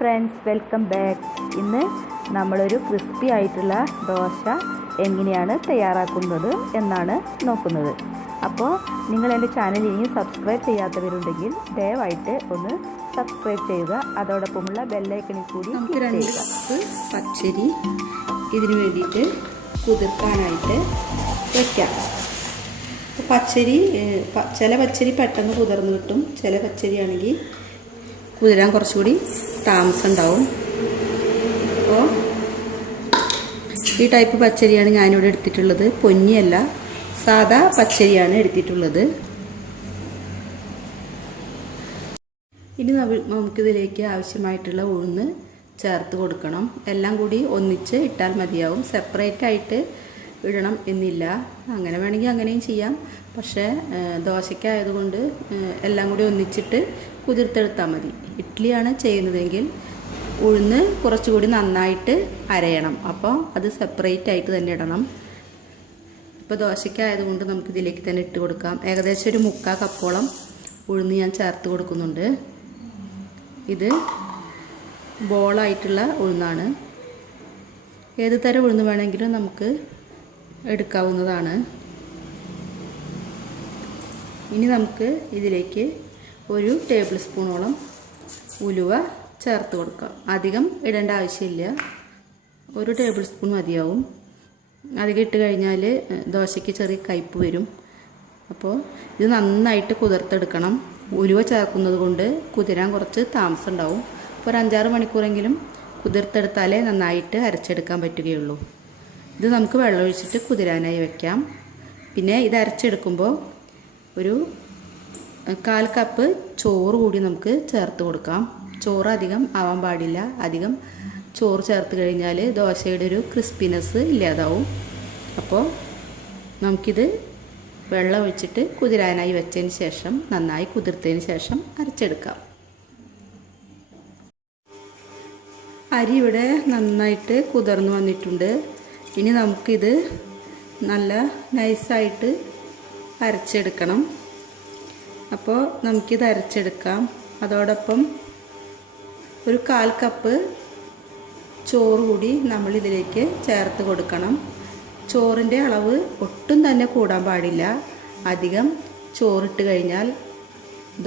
Friends, welcome back. ഇന്ന് നമ്മളൊരു crispy ആയിട്ടുള്ള ദോശ എങ്ങനെയാണ് തയ്യാറാക്കുന്നത് എന്നാണ് നോക്കുന്നത്. അപ്പോൾ നിങ്ങൾ എൻ്റെ ചാനൽ ഇനിയും സബ്സ്ക്രൈബ് ചെയ്യാത്തവരുണ്ടെങ്കിൽ ദയവായിട്ട് ഒന്ന് സബ്സ്ക്രൈബ് ചെയ്യുക. അതോടൊപ്പമുള്ള ബെല്ലൈക്കണിൽ കൂടി നമുക്ക് 2 കപ്പ് പച്ചരി ഇതിന് വേണ്ടിയിട്ട് കുതിർക്കാനായിട്ട് വയ്ക്കാം. പച്ചരി ചില പച്ചരി പെട്ടെന്ന് കുതിർന്ന് കിട്ടും, ചില പച്ചരിയാണെങ്കിൽ കുതിരാൻ കുറച്ചുകൂടി താമസം ഉണ്ടാവും. അപ്പോൾ ഈ ടൈപ്പ് പച്ചരിയാണ് ഞാനിവിടെ എടുത്തിട്ടുള്ളത്. പൊന്നിയല്ല, സാദാ പച്ചരിയാണ് എടുത്തിട്ടുള്ളത്. ഇനി നമുക്കിതിലേക്ക് ആവശ്യമായിട്ടുള്ള ഉഴുന്ന് ചേർത്ത് കൊടുക്കണം. എല്ലാം കൂടി ഒന്നിച്ച് ഇട്ടാൽ മതിയാവും, സെപ്പറേറ്റ് ആയിട്ട് ഇടണം എന്നില്ല. അങ്ങനെ വേണമെങ്കിൽ അങ്ങനെയും ചെയ്യാം, പക്ഷേ ദോശയ്ക്കായതുകൊണ്ട് എല്ലാം കൂടി ഒന്നിച്ചിട്ട് കുതിർത്തെടുത്താൽ മതി. ഇഡ്ഡലിയാണ് ചെയ്യുന്നതെങ്കിൽ ഉഴുന്ന് കുറച്ചുകൂടി നന്നായിട്ട് അരയണം, അപ്പോൾ അത് സെപ്പറേറ്റ് ആയിട്ട് തന്നെ ഇടണം. ഇപ്പോൾ ദോശയ്ക്കായതുകൊണ്ട് നമുക്കിതിലേക്ക് തന്നെ ഇട്ട് കൊടുക്കാം. ഏകദേശം ഒരു 3/4 കപ്പോളം ഉഴുന്ന് ഞാൻ ചേർത്ത് കൊടുക്കുന്നുണ്ട്. ഇത് ബോളായിട്ടുള്ള ഉഴുന്നാണ്. ഏത് തരം ഉഴുന്ന് വേണമെങ്കിലും നമുക്ക് എടുക്കാവുന്നതാണ്. ഇനി നമുക്ക് ഇതിലേക്ക് 1 ടേബിൾ സ്പൂണോളം ഉലുവ ചേർത്ത് കൊടുക്കാം. അധികം ഇടേണ്ട ആവശ്യമില്ല, 1 ടേബിൾ സ്പൂൺ മതിയാവും. അധികം ഇട്ട് കഴിഞ്ഞാൽ ദോശയ്ക്ക് ചെറിയ കയ്പ്പ് വരും. അപ്പോൾ ഇത് നന്നായിട്ട് കുതിർത്തെടുക്കണം. ഉലുവ ചേർക്കുന്നത് കൊണ്ട് കുതിരാൻ കുറച്ച് താമസം ഉണ്ടാവും. അപ്പോൾ ഒരു 5-6 മണിക്കൂറെങ്കിലും കുതിർത്തെടുത്താലേ നന്നായിട്ട് അരച്ചെടുക്കാൻ പറ്റുകയുള്ളൂ. ഇത് നമുക്ക് വെള്ളമൊഴിച്ചിട്ട് കുതിരാനായി വയ്ക്കാം. പിന്നെ ഇത് അരച്ചെടുക്കുമ്പോൾ ഒരു 1/4 കപ്പ് ചോറ് കൂടി നമുക്ക് ചേർത്ത് കൊടുക്കാം. ചോറ് അധികം ആവാൻ പാടില്ല. അധികം ചോറ് ചേർത്ത് കഴിഞ്ഞാൽ ദോശയുടെ ഒരു ക്രിസ്പിനെസ് ഇല്ലാതാവും. അപ്പോൾ നമുക്കിത് വെള്ളം ഒഴിച്ചിട്ട് കുതിരാനായി വെച്ചതിന് ശേഷം നന്നായി കുതിർത്തതിന് ശേഷം അരച്ചെടുക്കാം. അരി ഇവിടെ നന്നായിട്ട് കുതിർന്ന് വന്നിട്ടുണ്ട്. ഇനി നമുക്കിത് നല്ല നൈസായിട്ട് അരച്ചെടുക്കണം. അപ്പോൾ നമുക്കിത് അരച്ചെടുക്കാം. അതോടൊപ്പം ഒരു 1/4 കപ്പ് ചോറ് കൂടി നമ്മളിതിലേക്ക് ചേർത്ത് കൊടുക്കണം. ചോറിൻ്റെ അളവ് ഒട്ടും തന്നെ കൂടാൻ പാടില്ല. അധികം ചോറിട്ട് കഴിഞ്ഞാൽ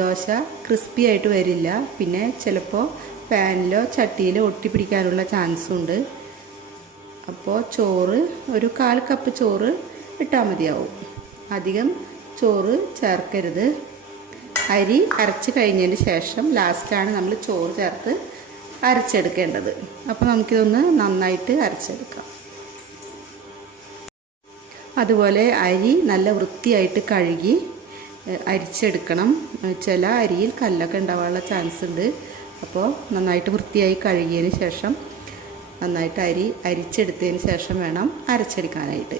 ദോശ ക്രിസ്പി ആയിട്ട് വരില്ല. പിന്നെ ചിലപ്പോൾ പാനിലോ ചട്ടിയിലോ ഒട്ടിപ്പിടിക്കാനുള്ള ചാൻസും ഉണ്ട്. അപ്പോൾ ചോറ് ഒരു 1/4 കപ്പ് ചോറ് ഇട്ടാൽ മതിയാവും. അധികം ചോറ് ചേർക്കരുത്. അരി അരച്ച് കഴിഞ്ഞതിന് ശേഷം ലാസ്റ്റാണ് നമ്മൾ ചോറ് ചേർത്ത് അരച്ചെടുക്കേണ്ടത്. അപ്പോൾ നമുക്കിതൊന്ന് നന്നായിട്ട് അരച്ചെടുക്കാം. അതുപോലെ അരി നല്ല വൃത്തിയായിട്ട് കഴുകി അരിച്ചെടുക്കണം. ചില അരിയിൽ കല്ലൊക്കെ ഉണ്ടാവാനുള്ള ചാൻസ് ഉണ്ട്. അപ്പോൾ നന്നായിട്ട് വൃത്തിയായി കഴുകിയതിന് ശേഷം നന്നായിട്ട് അരി അരിച്ചെടുത്തതിന് ശേഷം വേണം അരച്ചെടുക്കാനായിട്ട്.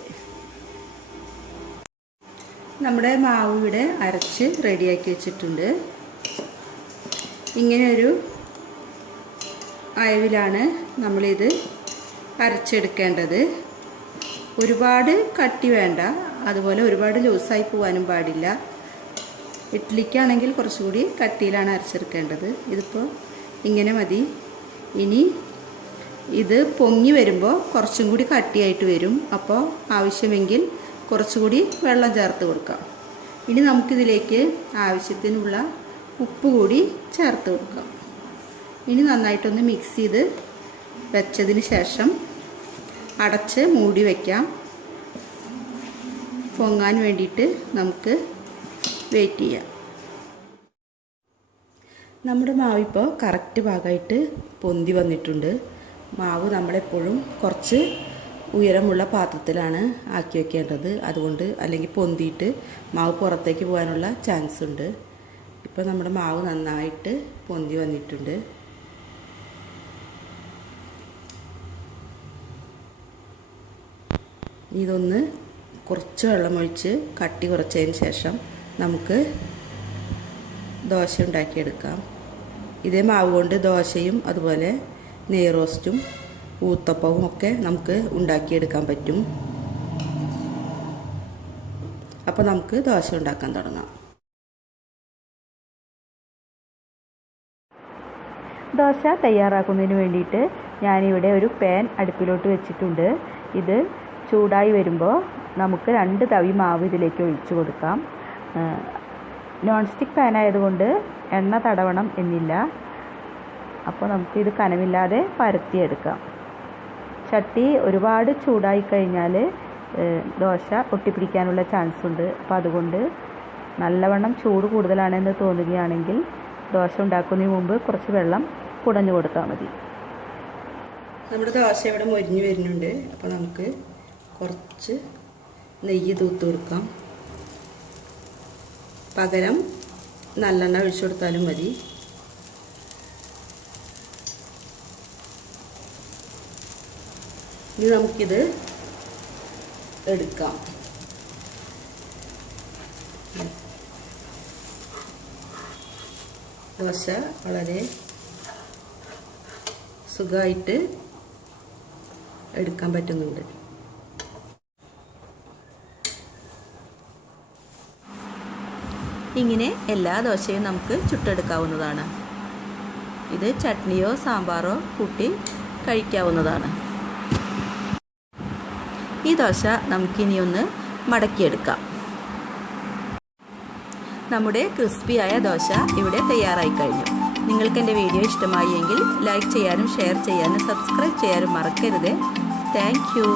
നമ്മുടെ മാവ് ഇവിടെ അരച്ച് റെഡിയാക്കി വെച്ചിട്ടുണ്ട്. ഇങ്ങനെയൊരു അയവിലാണ് നമ്മളിത് അരച്ചെടുക്കേണ്ടത്. ഒരുപാട് കട്ടി വേണ്ട, അതുപോലെ ഒരുപാട് ലൂസായി പോകാനും പാടില്ല. ഇഡ്ഡലിക്കാണെങ്കിൽ കുറച്ചുകൂടി കട്ടിയിലാണ് അരച്ചെടുക്കേണ്ടത്. ഇതിപ്പോൾ ഇങ്ങനെ മതി. ഇനി ഇത് പൊങ്ങി വരുമ്പോൾ കുറച്ചും കൂടി കട്ടിയായിട്ട് വരും. അപ്പോൾ ആവശ്യമെങ്കിൽ കുറച്ചുകൂടി വെള്ളം ചേർത്ത് കൊടുക്കാം. ഇനി നമുക്കിതിലേക്ക് ആവശ്യത്തിനുള്ള ഉപ്പ് കൂടി ചേർത്ത് കൊടുക്കാം. ഇനി നന്നായിട്ടൊന്ന് മിക്സ് ചെയ്ത് വെച്ചതിന് ശേഷം അടച്ച് മൂടി വയ്ക്കാം. പൊങ്ങാൻ വേണ്ടിയിട്ട് നമുക്ക് വെയിറ്റ് ചെയ്യാം. നമ്മുടെ മാവിപ്പോൾ കറക്റ്റ് ഭാഗമായിട്ട് പൊന്തി വന്നിട്ടുണ്ട്. മാവ് നമ്മളെപ്പോഴും കുറച്ച് ഉയരമുള്ള പാത്രത്തിലാണ് ആക്കി വെക്കേണ്ടത്. അതുകൊണ്ട് അല്ലെങ്കിൽ പൊന്തിയിട്ട് മാവ് പുറത്തേക്ക് പോകാനുള്ള ചാൻസ് ഉണ്ട്. ഇപ്പോൾ നമ്മുടെ മാവ് നന്നായിട്ട് പൊന്തി വന്നിട്ടുണ്ട്. ഇതൊന്ന് കുറച്ച് വെള്ളമൊഴിച്ച് കട്ടി കുറച്ചതിന് ശേഷം നമുക്ക് ദോശ ഉണ്ടാക്കിയെടുക്കാം. ഇതേ മാവ് കൊണ്ട് ദോശയും അതുപോലെ നെയ്റോസ്റ്റും ഊത്തപ്പവും ഒക്കെ നമുക്ക് ഉണ്ടാക്കിയെടുക്കാൻ പറ്റും. അപ്പോൾ നമുക്ക് ദോശ ഉണ്ടാക്കാൻ തുടങ്ങാം. ദോശ തയ്യാറാക്കുന്നതിന് വേണ്ടിയിട്ട് ഞാനിവിടെ ഒരു പാൻ അടുപ്പിലോട്ട് വെച്ചിട്ടുണ്ട്. ഇത് ചൂടായി വരുമ്പോൾ നമുക്ക് 2 തവി മാവ് ഇതിലേക്ക് ഒഴിച്ചു കൊടുക്കാം. നോൺ സ്റ്റിക്ക് പാൻ ആയതുകൊണ്ട് എണ്ണ തടവണം എന്നില്ല. അപ്പോൾ നമുക്കിത് കനമില്ലാതെ പരത്തിയെടുക്കാം. ചട്ടി ഒരുപാട് ചൂടായി കഴിഞ്ഞാൽ ദോശ ഒട്ടിപ്പിടിക്കാനുള്ള ചാൻസ് ഉണ്ട്. അപ്പോൾ അതുകൊണ്ട് നല്ലവണ്ണം ചൂട് കൂടുതലാണെന്ന് തോന്നുകയാണെങ്കിൽ ദോശ ഉണ്ടാക്കുന്നതിന് മുമ്പ് കുറച്ച് വെള്ളം കുടഞ്ഞു കൊടുത്താൽ മതി. നമ്മുടെ ദോശ ഇവിടെ മൊരിഞ്ഞ് വരുന്നുണ്ട്. അപ്പോൾ നമുക്ക് കുറച്ച് നെയ്യ് തൂത്ത് കൊടുക്കാം. പകരം നല്ലെണ്ണ ഒഴിച്ചു കൊടുത്താലും മതി. ഇനി നമുക്കിത് എടുക്കാം. ദോശ വളരെ സുഖമായിട്ട് എടുക്കാൻ പറ്റുന്നുണ്ട്. ഇങ്ങനെ എല്ലാ ദോശയും നമുക്ക് ചുട്ടെടുക്കാവുന്നതാണ്. ഇത് ചട്നിയോ സാമ്പാറോ കൂട്ടി കഴിക്കാവുന്നതാണ്. ഈ ദോശ നമുക്കിനി ഒന്ന് മടക്കിയെടുക്കാം. നമ്മുടെ ക്രിസ്പിയായ ദോശ ഇവിടെ തയ്യാറായി കഴിഞ്ഞു. നിങ്ങൾക്ക് എൻ്റെ വീഡിയോ ഇഷ്ടമായി എങ്കിൽ ലൈക്ക് ചെയ്യാനും ഷെയർ ചെയ്യാനും സബ്സ്ക്രൈബ് ചെയ്യാനും മറക്കരുത്. Thank you.